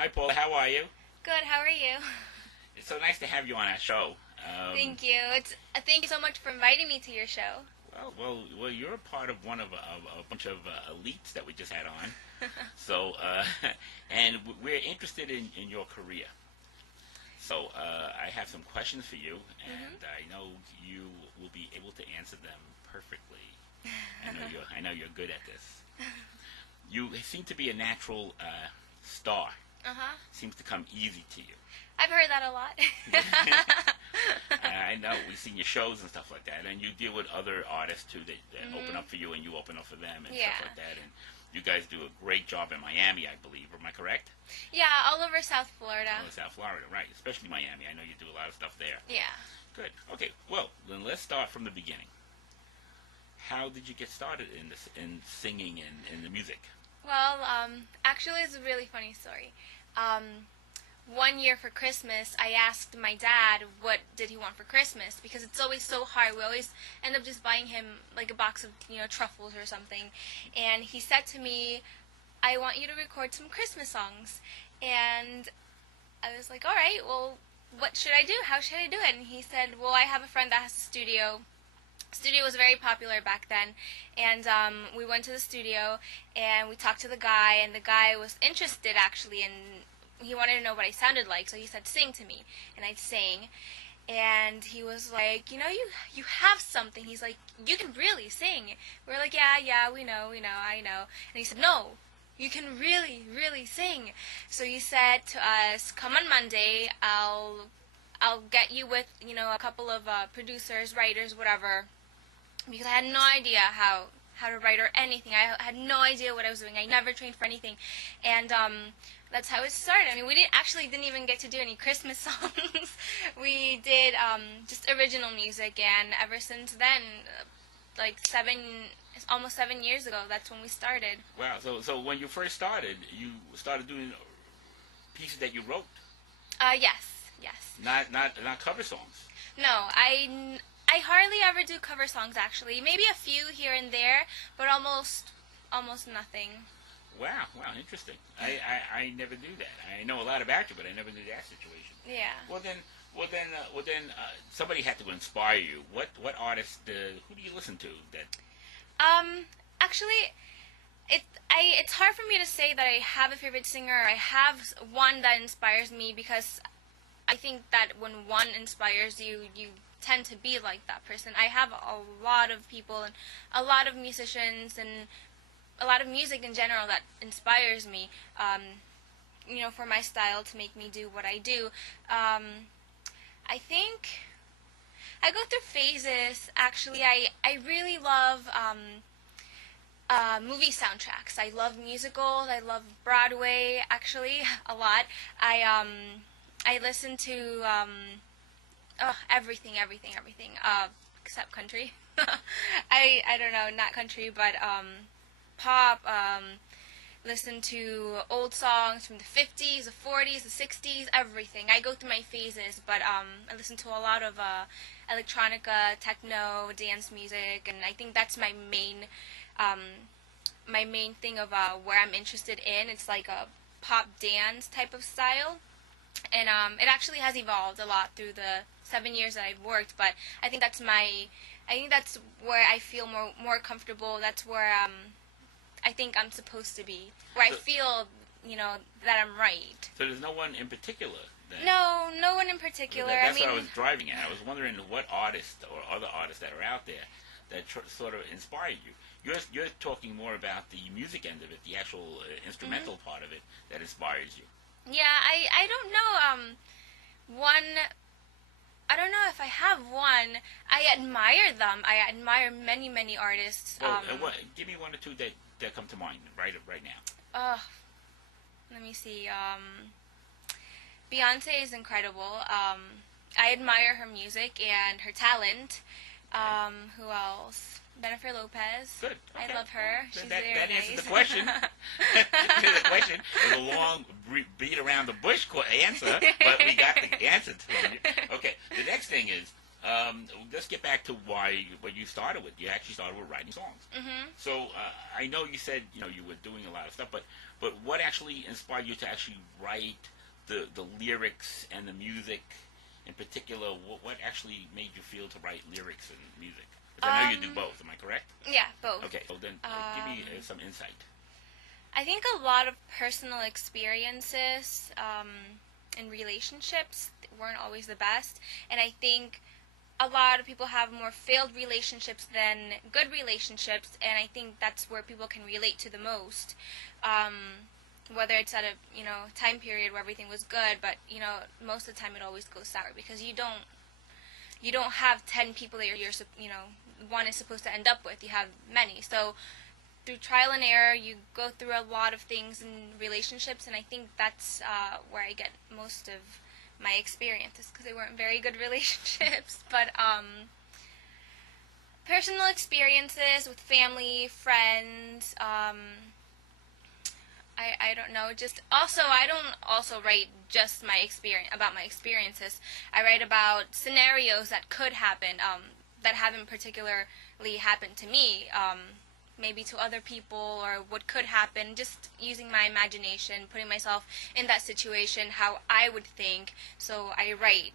Hi, Paula. How are you? Good. How are you? It's so nice to have you on our show. Thank you. Thank you so much for inviting me to your show. Well, you're a part of one of a bunch of elites that we just had on. So, and we're interested in your career. So, I have some questions for you, and I know you will be able to answer them perfectly. I know you're good at this. You seem to be a natural star. Seems to come easy to you. I've heard that a lot. I know. We've seen your shows and stuff like that, and you deal with other artists too that open up for you, and you open up for them and stuff like that. And you guys do a great job in Miami, I believe. Am I correct? Yeah, all over South Florida. All over South Florida, right? Especially Miami. I know you do a lot of stuff there. Yeah. Good. Okay. Well, then let's start from the beginning. How did you get started in singing and in the music? Well, actually, it's a really funny story. One year for Christmas, I asked my dad what did he want for Christmas, because it's always so hard. We always end up just buying him like a box of, truffles or something. And he said to me, I want you to record some Christmas songs. And I was like, all right, well, what should I do? How should I do it? And he said, well, I have a friend that has a studio. Studio was very popular back then, and we went to the studio and we talked to the guy, and the guy was interested actually, and he wanted to know what I sounded like, so he said sing to me, and I sang, and he was like, you have something. He's like, you can really sing. We're like, yeah, we know, I know. And he said, no, you can really, really sing. So he said to us, come on Monday, I'll get you with, a couple of producers, writers, whatever, because I had no idea how to write or anything. I had no idea what I was doing. I never trained for anything. And that's how it started. I mean, we didn't even get to do any Christmas songs. We did just original music, and ever since then, almost 7 years ago, that's when we started. Wow. So when you first started, you started doing pieces that you wrote? Yes. Not cover songs. No, I hardly ever do cover songs, actually. Maybe a few here and there, but almost nothing. Wow, interesting. I never knew that. I know a lot about you, but I never knew that situation. Yeah. Well then, somebody had to inspire you. What artist? Who do you listen to? Actually, it's hard for me to say that I have a favorite singer. I have one that inspires me, because I think that when one inspires you, you tend to be like that person. I have a lot of people and a lot of musicians and a lot of music in general that inspires me, for my style, to make me do what I do. I think I go through phases, actually. I really love movie soundtracks. I love musicals. I love Broadway, actually, a lot. I listen to everything, except country. I don't know, not country, but pop. Listen to old songs from the 50s, the 40s, the 60s, everything. I go through my phases, but I listen to a lot of electronica, techno, dance music, and I think that's my main thing of where I'm interested in. It's like a pop dance type of style. And it actually has evolved a lot through the 7 years that I've worked, but I think that's where I feel more comfortable. That's where I think I'm supposed to be, where I feel, that I'm right. So there's no one in particular then? No one in particular. That's what I was driving at. I was wondering what artists or other artists that are out there that sort of inspire you. You're talking more about the music end of it, the actual instrumental part of it that inspires you. Yeah, I don't know, I don't know if I have one. I admire them. I admire many, many artists. Well, give me one or two that come to mind right now. Let me see. Beyonce is incredible. I admire her music and her talent. Who else? Jennifer Lopez. Good. Okay. I love her. She's that very nice. answers the question. The question was a long beat around the bush answer, but we got the answer to it. Okay. The next thing is, let's get back to what you started with. You actually started with writing songs. Mhm. So I know you said you were doing a lot of stuff, but what actually inspired you to actually write the lyrics and the music in particular? What actually made you feel to write lyrics and music? Because I know you do both. Am I correct? Yeah, both. Okay. So then give me some insight. I think a lot of personal experiences in relationships weren't always the best, and I think a lot of people have more failed relationships than good relationships, and I think that's where people can relate to the most. Whether it's at a time period where everything was good, but most of the time it always goes sour because you don't have 10 people that one is supposed to end up with. You have many, so through trial and error, you go through a lot of things in relationships, and I think that's where I get most of my experiences, because they weren't very good relationships. But personal experiences with family, friends, I don't know. Just also, I don't also write just my experiences. I write about scenarios that could happen, that haven't particularly happened to me. Maybe to other people, or what could happen, just using my imagination, putting myself in that situation, how I would think, so I write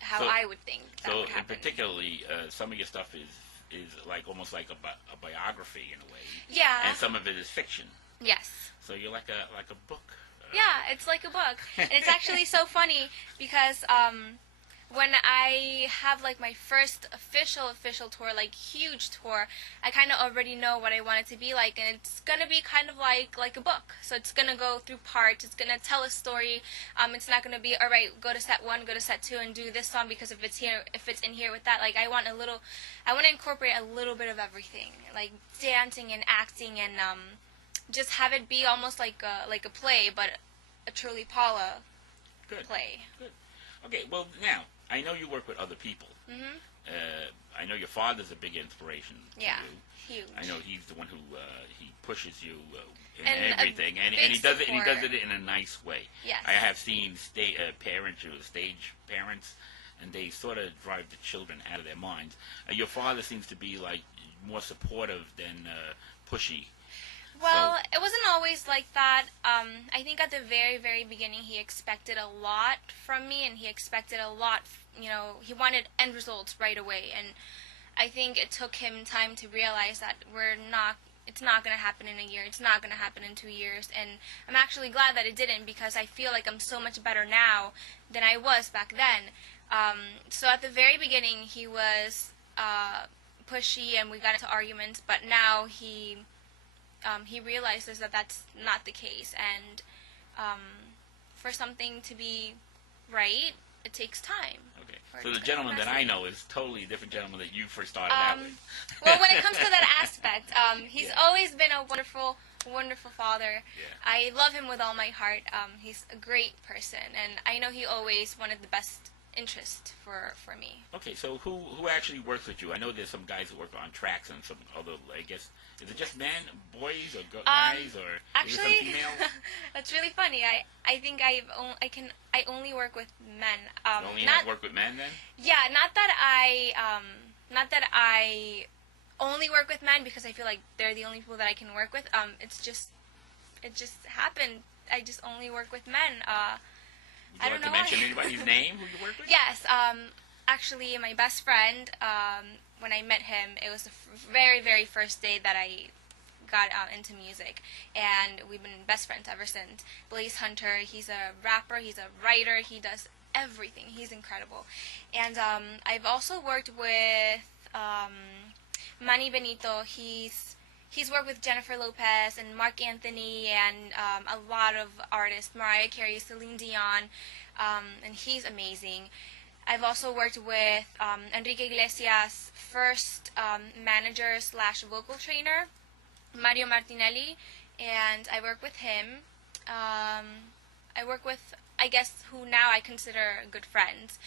how I would think that would happen. So, particularly, some of your stuff is like almost like a biography in a way. Yeah. And some of it is fiction. Yes. So you're like a book. Yeah, it's like a book. And it's actually so funny because when I have like my first official tour, like huge tour, I kind of already know what I want it to be like, and it's gonna be kind of like a book. So it's gonna go through parts. It's gonna tell a story. It's not gonna be all right. Go to set 1, go to set 2, and do this song because if it's in here with that, like I want to incorporate a little bit of everything, like dancing and acting, and just have it be almost like a play, but a truly Paula play. Good. Okay. Well, now I know you work with other people. Mhm. I know your father's a big inspiration to you. Huge. I know he's the one who he pushes you in And everything, and he does it. And he does it in a nice way. Yes. I have seen stage parents, and they sort of drive the children out of their minds. Your father seems to be like more supportive than pushy. Well, it wasn't always like that. I think at the very, very beginning, he expected a lot from me, and he expected a lot. He wanted end results right away, and I think it took him time to realize that it's not going to happen in a year. It's not going to happen in 2 years, and I'm actually glad that it didn't, because I feel like I'm so much better now than I was back then. So at the very beginning, he was pushy, and we got into arguments, but now he realizes that that's not the case, and for something to be right, it takes time. Okay. So the gentleman that I know is totally a different gentleman that you first started out with. Well, when it comes to that aspect, he's always been a wonderful, wonderful father. Yeah. I love him with all my heart. He's a great person, and I know he always wanted the best interest for me. Okay, so who actually works with you? I know there's some guys who work on tracks and some other, I guess, is it just men, boys, or guys, or actually, is it some females? That's really funny. I think I only work with men. You only have work with men then? Yeah, not that I only work with men because I feel like they're the only people that I can work with. It just happened. I just only work with men. Would you like to mention anybody's name who you work with? Yes. Actually, my best friend, when I met him, it was the very, very first day that I got into music, and we've been best friends ever since. Blaze Hunter, he's a rapper, he's a writer, he does everything. He's incredible. And I've also worked with Manny Benito. He's worked with Jennifer Lopez and Mark Anthony and a lot of artists, Mariah Carey, Celine Dion, and he's amazing. I've also worked with Enrique Iglesias' first manager / vocal trainer, Mario Martinelli, and I work with him. I work with, I guess, who now I consider good friends,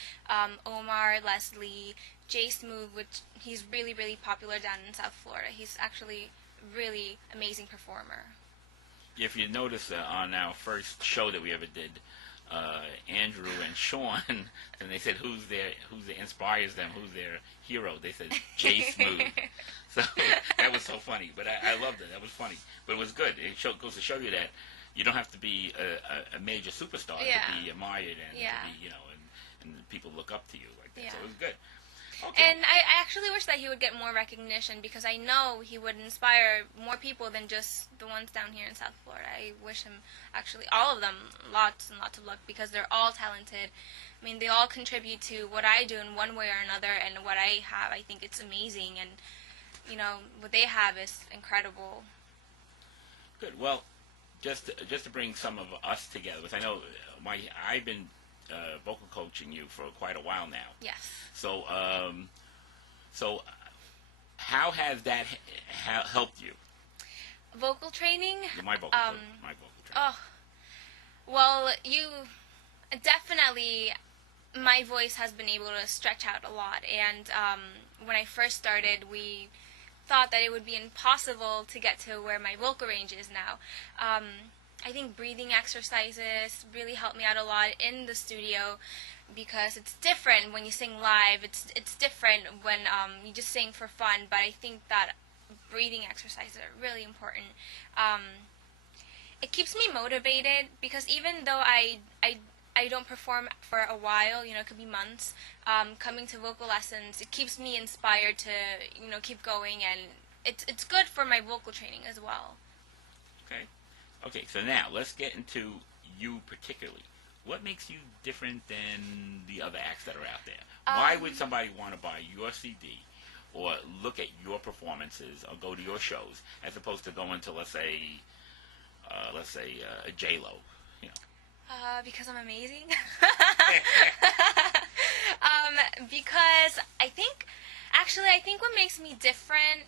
Omar, Leslie, Jay Smooth, which he's really, really popular down in South Florida. He's actually really amazing performer. If you notice on our first show that we ever did, Andrew and Sean, and they said who's that inspires them, who's their hero. They said Jay Smooth. So that was so funny. But I loved it. That was funny. But it was good. It goes to show you that you don't have to be a major superstar to be admired and to be, and people look up to you like that. So it was good. Okay. And I actually wish that he would get more recognition, because I know he would inspire more people than just the ones down here in South Florida. I wish him, actually, all of them, lots and lots of luck, because they're all talented. I mean, they all contribute to what I do in one way or another, and what I have, I think it's amazing, and, what they have is incredible. Good. Well, just to bring some of us together, because I know I've been vocal coaching you for quite a while now. Yes. So, how has that helped you? Vocal training? My vocal training. Oh, well, definitely, my voice has been able to stretch out a lot. And when I first started, we thought that it would be impossible to get to where my vocal range is now. I think breathing exercises really helped me out a lot in the studio, because it's different when you sing live. It's different when you just sing for fun. But I think that breathing exercises are really important. It keeps me motivated, because even though I don't perform for a while, it could be months, coming to vocal lessons, it keeps me inspired to, keep going, and it's good for my vocal training as well. Okay, so now let's get into you particularly. What makes you different than the other acts that are out there? Why would somebody want to buy your CD or look at your performances or go to your shows as opposed to going to, let's say a J-Lo? Because I'm amazing. Because I think what makes me different